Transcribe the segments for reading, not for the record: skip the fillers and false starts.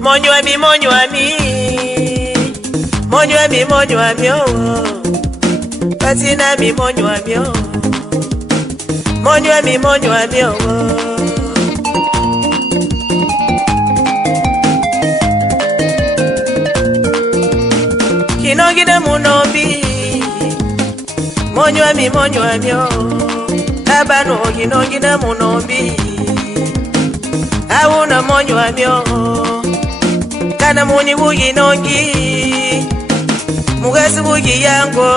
Monywami, monywami, monywami, monywami, oh. Patinami, monywami, oh. Monywami, monywami, oh. Kinogide munombi, monywami, monywami, oh. Abano kinogide munombi, awuna monywami, oh. Kana muni bugi nongi mugasi bugi yango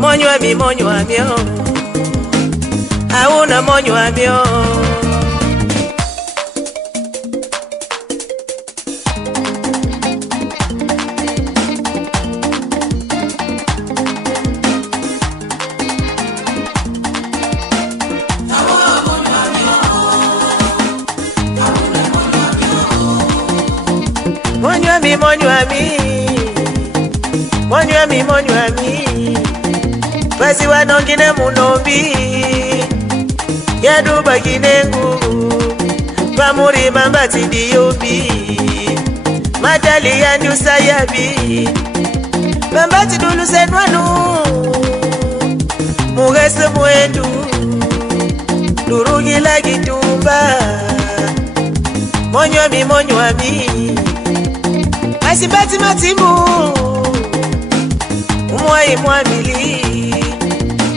monywami monywami awuna monywami monywami monywami monywami monywami basi wanongine munombi yaduba kinengu pamuri mambati diyobi matali yandusa yabi mambati dulusenwanu mugese mwendu durugila kitumba monywami monywami asibati matimu umwai mwamili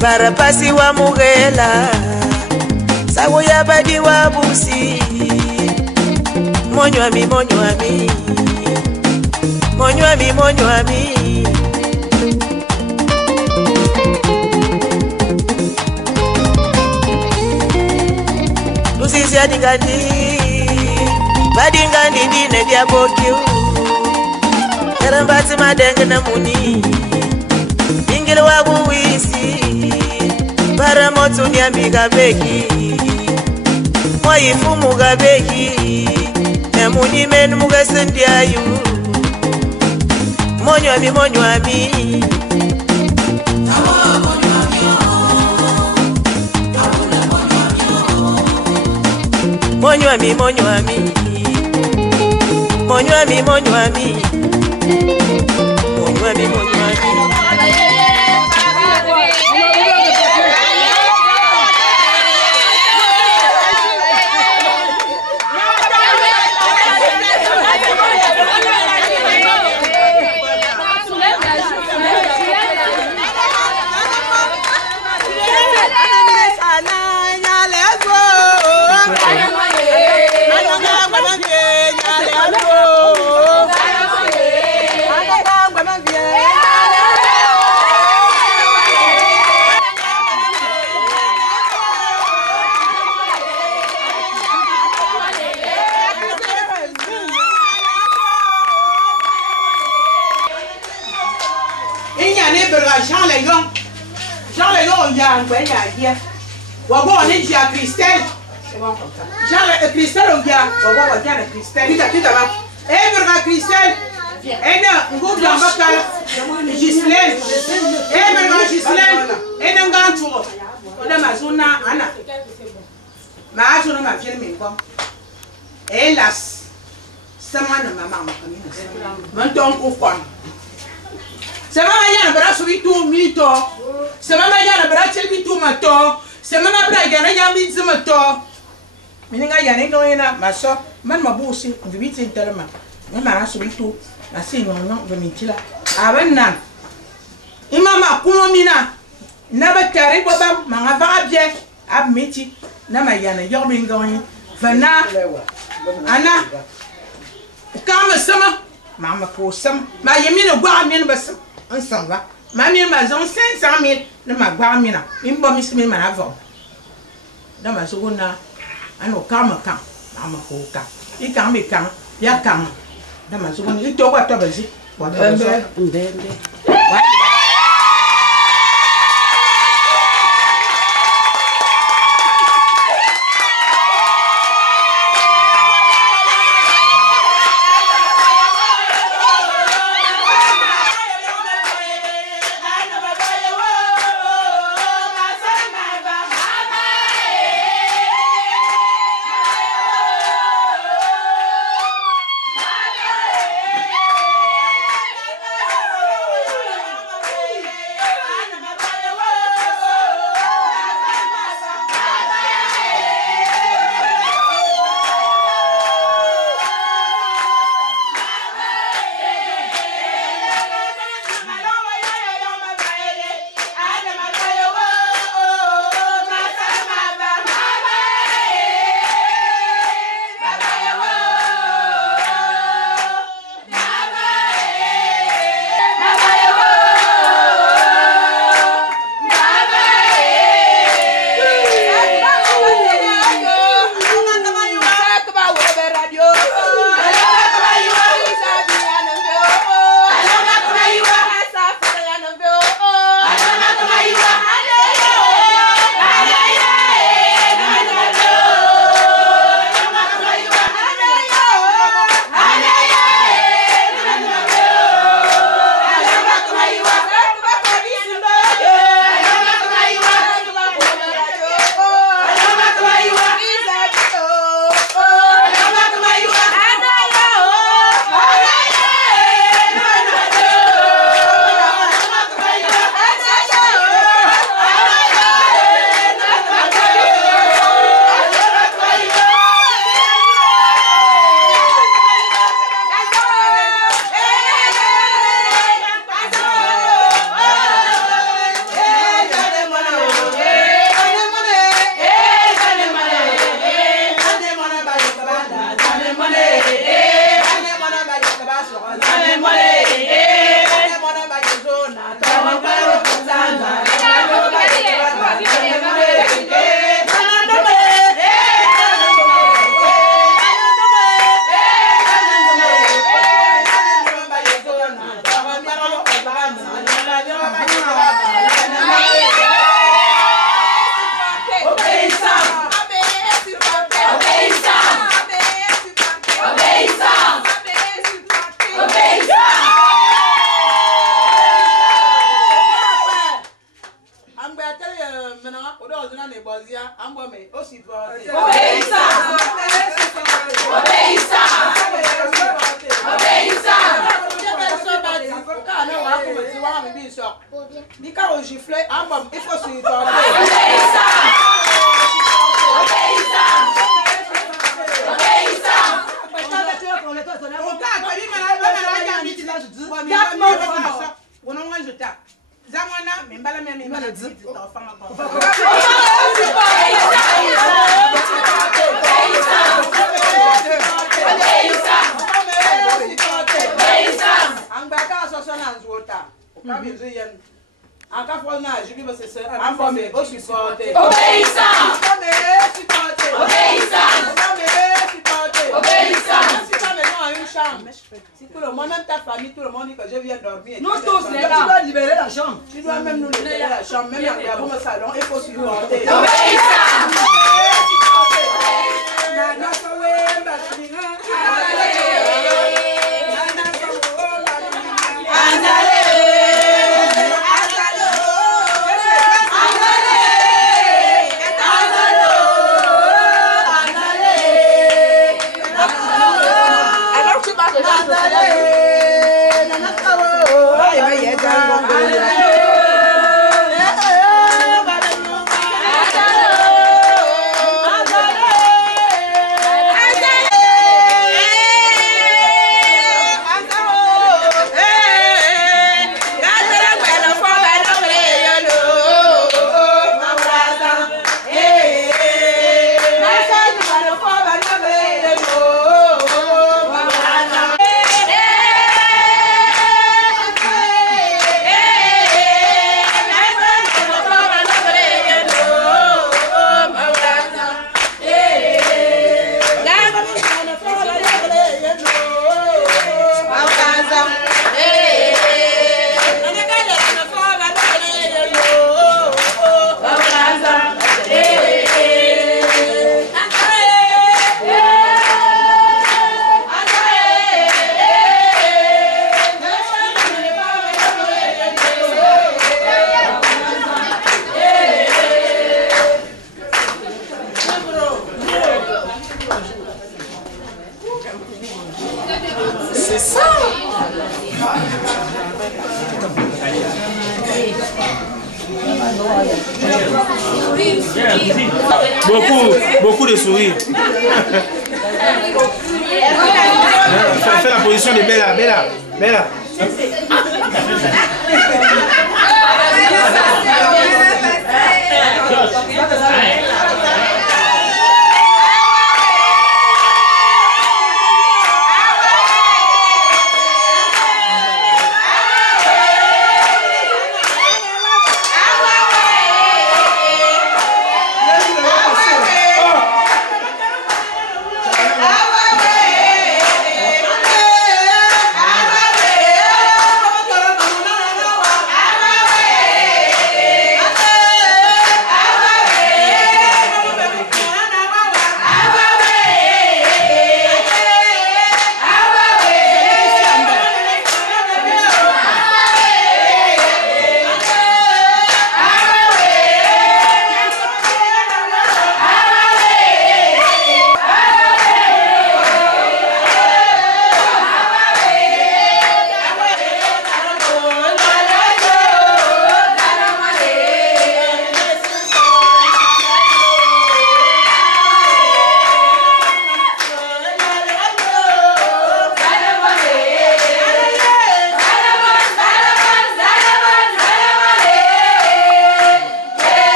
barapasi wa mugela sawo yabadi wa busi monywami monywami monywami monywami lusisi adingandi badingandi dine diabokyu Karambati madenge na muni Ingile wagu wisi Para motu nyambi gabeki Mwayifu mugabeki Na muni menu mugasendi ayu Monywami monywami Monywami monywami Monywami monywami monywami monywami Jean le yon ya ngwe ya ye wago oni ji a Christelle Jean Christelle on ya wago wa ya Christelle kita ba berga Christelle ena ngum ya bakala Gislaine berga Gislaine ena ngantu ona mazuna ana ma azuna ma fiel min kom elas samana mama makamina manton ko kon Semana yana bara subitu mito. Semana yana bara chelbitu mato. Semana bara yana yambi zimato. Mininga yana no yana maso man mabusi vibiti interma. Mama subitu nasi no vemitila. Abanna. Imama kumomina. Naba tare baba manga bie abmiti na mayana yomi ngoni. Vana ana kama sama mama ko sam ma yemina gwa min basam ensemble mamie ma zon 500,000 na magba mina imbo misimi mana vo da ma suguna ano kama kan mama ko ka ikam me kan ya kan da ma suguna ito kwa to bazi wa to mbe Moi-même, ta famille, tout le monde dit que je viens dormir. Nous tous, les gars. Tu dois libérer la chambre. Tu dois même nous libérer la chambre. Même dans le salon, il faut supporter. C'est ça. Beaucoup de sourires. Fais la position de Bella. Bella.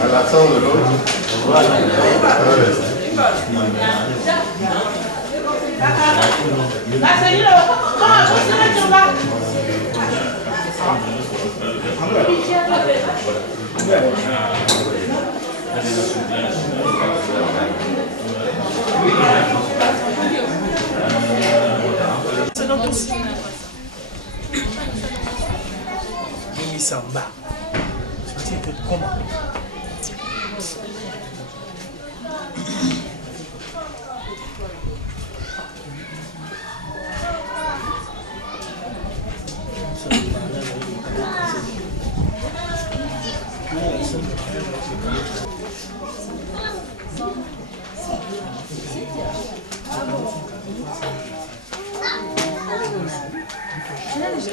À l'absence de l'autre. Mimi Samba. C'est un peu comment?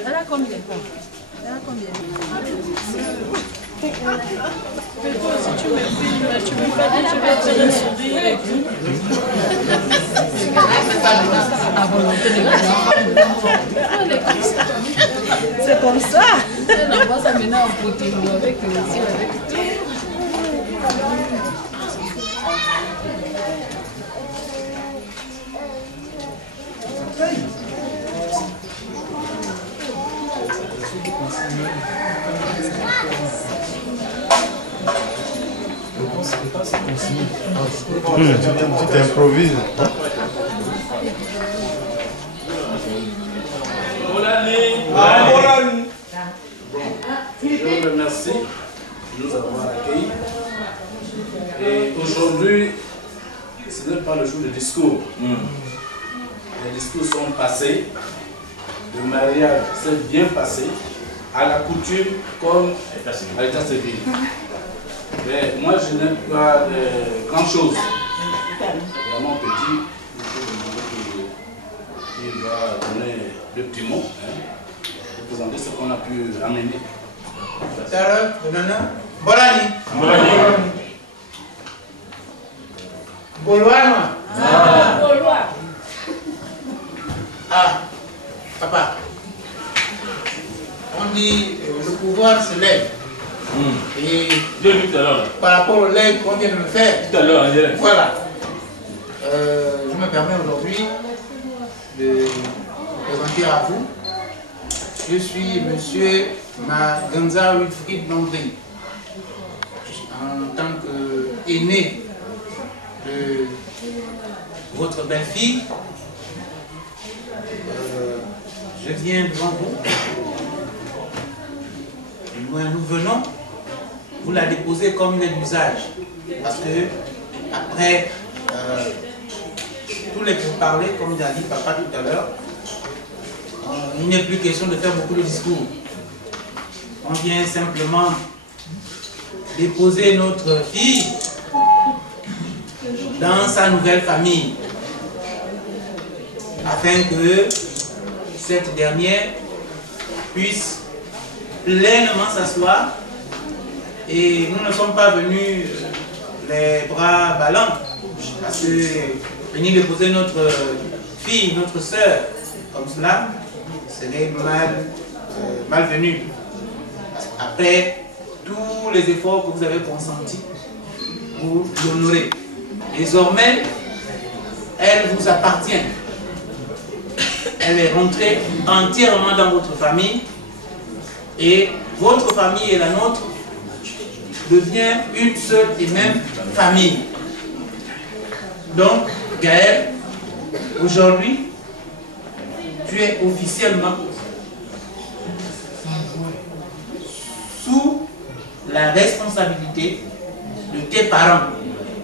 Elle a combien? Elle a combien? Si tu me filmes, tu me fais dire, je vais faire un sourire et tout. C'est comme ça. Elle envoie ça maintenant en photo avec les yeux, avec tout. Tu t'improvises. Je vous remercie de nous avoir accueillis. Et aujourd'hui, ce n'est pas le jour de discours. Les discours sont passés. Le mariage s'est bien passé, à la coutume comme à l'état civil. Mais moi, je n'ai pas grand chose. Vraiment petit, il va donner le petit mot, pour présenter ce qu'on a pu amener. Sarah, Bonana, Bolani. Bolois. Ah, papa. On dit le pouvoir se lève. Et par rapport au lait qu'on vient de me faire, voilà. Je me permets aujourd'hui de vous présenter à vous. Je suis monsieur Maganza Wilfried Landry. En tant qu'aîné de votre belle-fille, je viens devant vous. Nous venons vous la déposer comme il est d'usage. Parce que après tous les pourparlers, comme il a dit papa tout à l'heure, il n'est plus question de faire beaucoup de discours. On vient simplement déposer notre fille dans sa nouvelle famille, afin que cette dernière puisse pleinement s'asseoir. Et nous ne sommes pas venus les bras ballants, parce que venir déposer notre fille, notre soeur, comme cela, serait malvenu. Après tous les efforts que vous avez consentis pour l'honorer. Désormais, elle vous appartient. Elle est rentrée entièrement dans votre famille, et votre famille et la nôtre devient une seule et même famille. Donc, Gaël, aujourd'hui, tu es officiellement sous la responsabilité de tes parents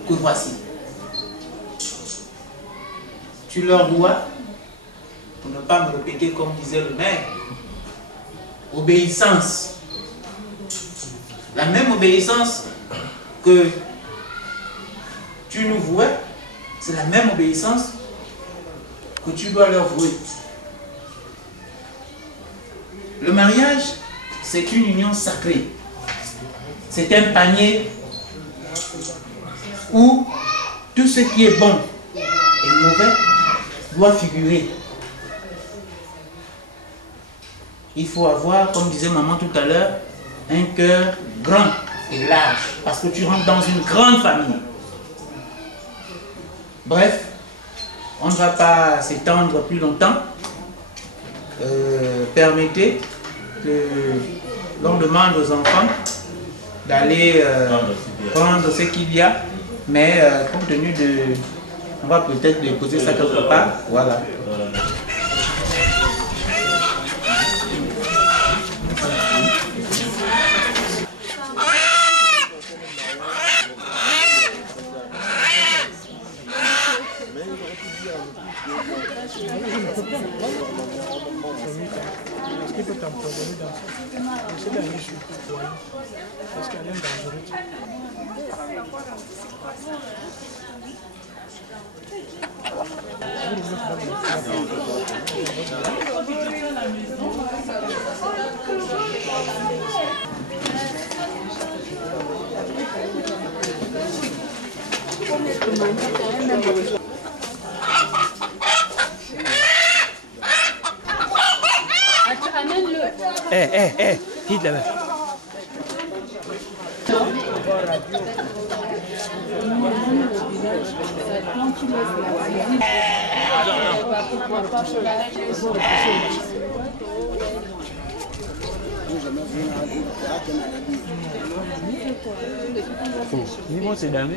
que voici. Tu leur dois, pour ne pas me répéter comme disait le maire, obéissance. La même obéissance que tu nous vouais, c'est la même obéissance que tu dois leur vouer. Le mariage, c'est une union sacrée. C'est un panier où tout ce qui est bon et mauvais doit figurer. Il faut avoir, comme disait maman tout à l'heure, un cœur grand et large, parce que tu rentres dans une grande famille. Bref, on ne va pas s'étendre plus longtemps. Permettez que l'on demande aux enfants d'aller prendre ce qu'il y a, mais compte tenu de... On va peut-être déposer ça quelque part. Voilà. Est-ce qu'il peut t'empoisonner dans ça? C'est d'aller sur le foyer. Est-ce qu'il y a rien de dangereux? Vite là-bas. Ni c'est damé.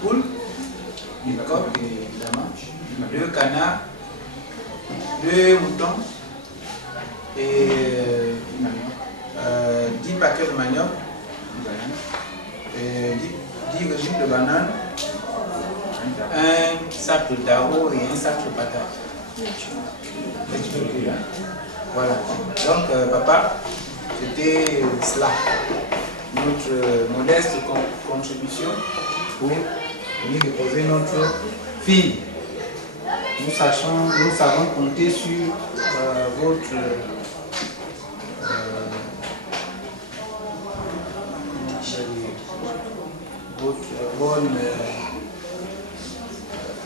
Poules, une coque évidemment, 2 canards, 2 moutons et 10 paquets de manioc, 10 régimes de bananes, un sac de taro et un sac de patates. Voilà. Donc papa, c'était cela, notre modeste contribution pour venir déposer notre fille. Nous savons compter sur votre bonne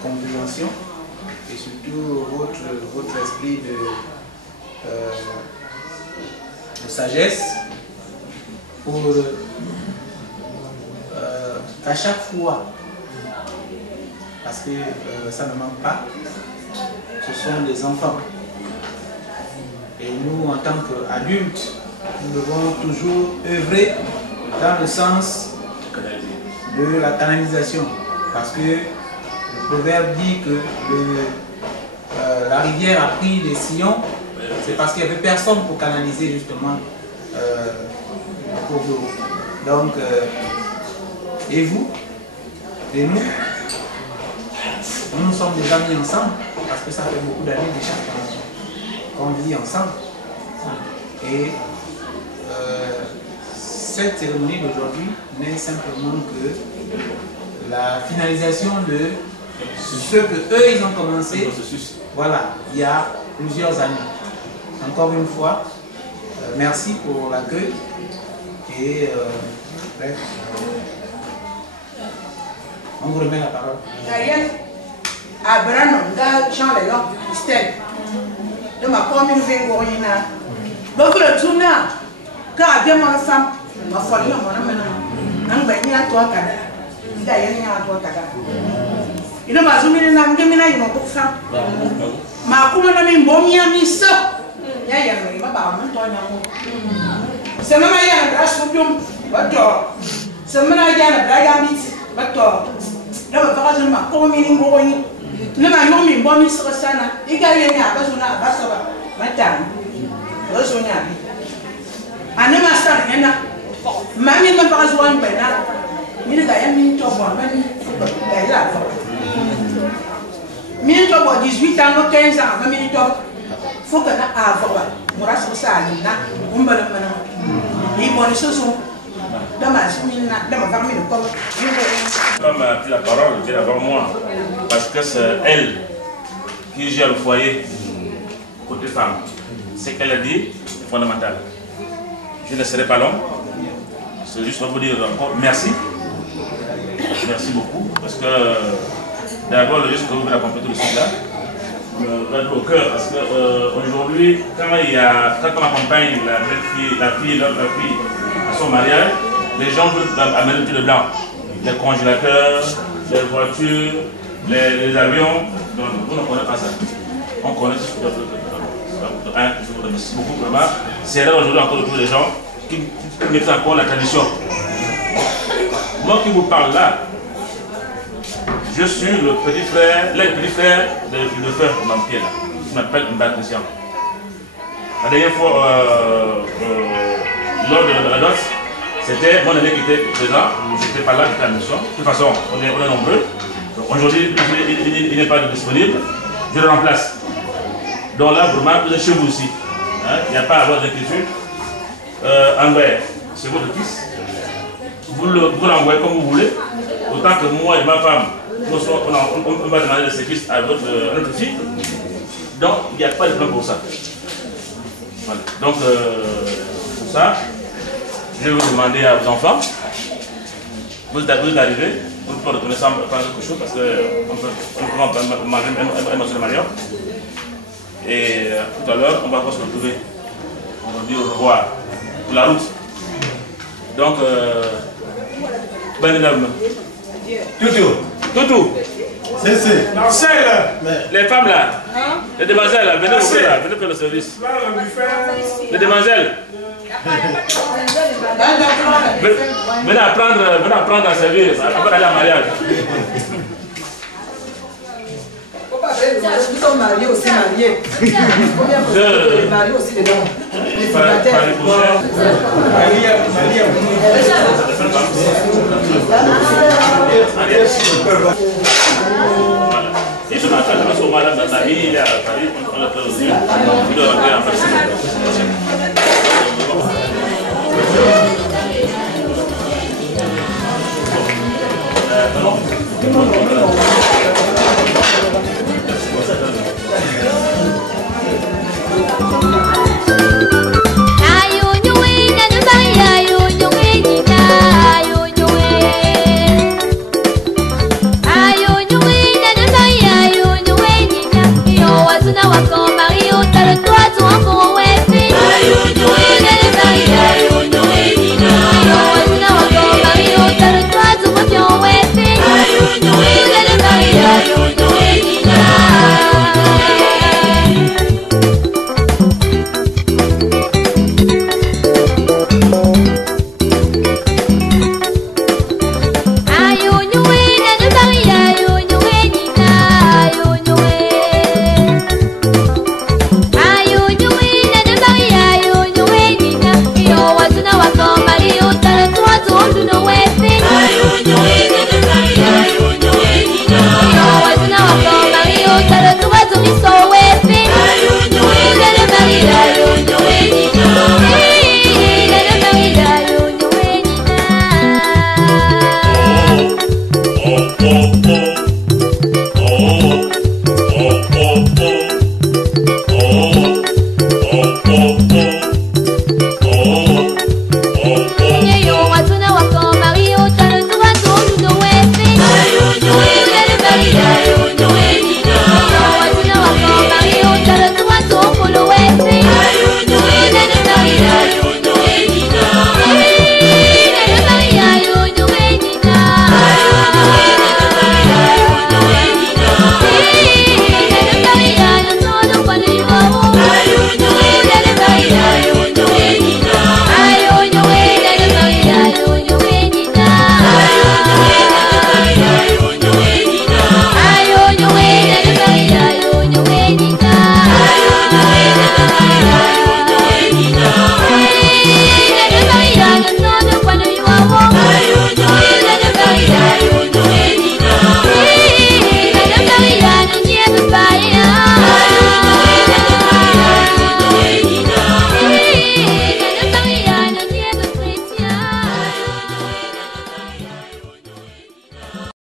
compréhension et surtout votre esprit de sagesse pour qu'à chaque fois, parce que ça ne manque pas, ce sont des enfants. Et nous, en tant qu'adultes, nous devons toujours œuvrer dans le sens de la canalisation. Parce que le proverbe dit que la rivière a pris des sillons, c'est parce qu'il n'y avait personne pour canaliser justement le cours d'eau. Donc, et vous, et nous sommes déjà mis ensemble, parce que ça fait beaucoup d'années déjà qu'on vit ensemble. Et cette cérémonie d'aujourd'hui n'est simplement que la finalisation de ce que eux ils ont commencé, voilà, il y a plusieurs années. Encore une fois, merci pour l'accueil. Et bref, on vous remet la parole. D'ailleurs, Abraham, Jean Léon, Christelle, de ma commune Véngorina. Beaucoup de tournants, car bien ma femme, ma folie, mon homme, un à toi, il a rien à toi, il ne m'a jamais dit que je n'ai pas de ma commune, bon, il y a mis ça. Il y a un c'est même un brasse pour tout, c'est même un bragamit, bateau. Là, on va faire ma commune, ne m'a non mis bon, Miss Rossana, il y a rien à Basuna, Bassova, Matan, Rosonia. I never started, and Mammy, my boss one by now. You got a minute of 1 minute. Minute of 18 ans, 15 ans, 20 minutes of Focus à avoir. Moras Salina, Umbalamana. Il m'a dit ce dommage, dans ma famille de corps. Comme a pris la parole, je avant moi, parce que c'est elle qui gère le foyer côté femme. Ce qu'elle a dit est fondamental. Je ne serai pas long. C'est juste pour vous dire encore merci. Merci beaucoup. Parce que d'abord, le risque que vous accompagner tout le sud là me va au cœur. Parce qu'aujourd'hui, quand on accompagne la fille à son mariage, les gens veulent amener tout le blanc. Les congélateurs, les voitures, les avions. Donc, vous ne connaissez pas ça. On connaît tout ce que je vous remercie beaucoup vraiment. C'est là aujourd'hui encore de tous les gens qui mettent encore la tradition. Moi qui vous parle là, je suis le petit frère de frère Mampier là, qui m'appelle Mbak Christian. La dernière fois, lors de la noce, c'était mon aîné qui était présent, je n'étais pas là, j'étais à la mission. De toute façon, on est nombreux. Aujourd'hui, il n'est pas disponible, je le remplace. Donc là, vraiment, vous êtes chez vous aussi. Il n'y a pas à avoir d'inquiétude. Amber, c'est votre fils. Vous l'envoyez comme vous voulez. Autant que moi et ma femme, on va demander le service à notre fille. Donc, il n'y a pas de plan pour ça. Voilà. Donc, pour ça, je vais vous demander à vos enfants, vous arrivez, vous pouvez retourner sans faire quelque chose parce qu'on peut manger un morceau de mariage. Et tout à l'heure, on va se retrouver. On va dire au revoir pour la route. Donc, bonne dame. Toutou. C'est les femmes là. Les demoiselles là, venez ouvrir là, venez faire le service. Les demoiselles. Venez apprendre à servir, avant d'aller en mariage. Nous sommes mariés aussi, mariés. Combien vous êtes mariés aussi dedans? Les célibataires. Et ce matin, je me suis malade dans la ville, à Paris, on l'a fait aussi. Il doit rentrer en Paris.